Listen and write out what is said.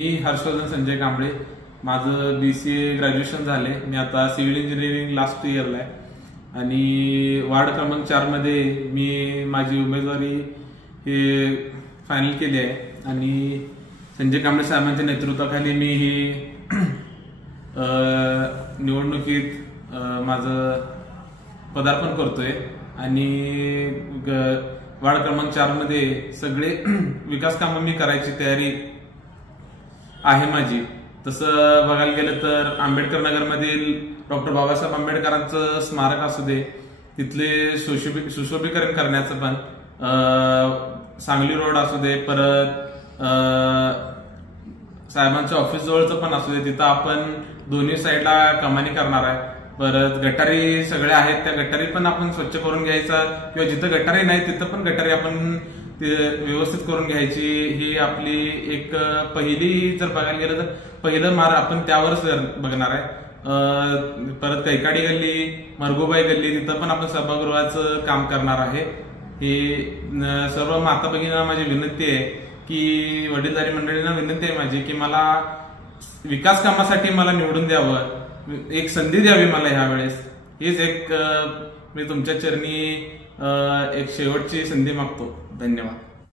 मी हर्षवर्धन संजय कांबळे. माझं BCA graduation झाले. मी आता सिव्हिल इंजिनिअरिंग लास्ट इयरला आहे आणि वार्ड क्रमांक 4 मध्ये मी माझी उमेदवारी हे फायनल केली आहे आणि संजय कांबळे साहेबांच्या नेतृत्वाखाली मी ही निवडणुकीत माझं पदार्पण करतोय आणि वार्ड क्रमांक 4 मध्ये सगळे विकास कामं मी करायची तयारी आहे माझी. तसं बघायला गेलं तर आंबेडकर नगरमधील डॉक्टर बाबासाहेब आंबेडकरांचं स्मारक असू दे, तिथले सुशोभीकरण करण्याचं पण, सांगली रोड असू दे, परत साहेबांच्या ऑफिस जवळचं पण असू दे, तिथं आपण दोन्ही साईडला कमानी करणार आहे. परत गटारी सगळे आहेत, त्या गटारी पण आपण स्वच्छ करून घ्यायचा किंवा जिथं गटारी नाही तिथं पण गटारी आपण व्यवस्थित करून घ्यायची. ही आपली एक पहिली, जर बघायला गेलं तर पहिलं मार आपण त्यावरच बघणार आहे. परत कैकाडी गल्ली, मरगुबाई गल्ली, तिथं पण आपण सभागृहाचं काम करणार आहे. हे सर्व माता भगिनींना माझी विनंती आहे की, वडीलधारी मंडळींना विनंती आहे माझी की मला विकास कामासाठी मला निवडून द्यावं, एक संधी द्यावी मला ह्या वेळेस. हीच एक मी तुमच्या चरणी एक शेवटची संधी मागतो. धन्यवाद.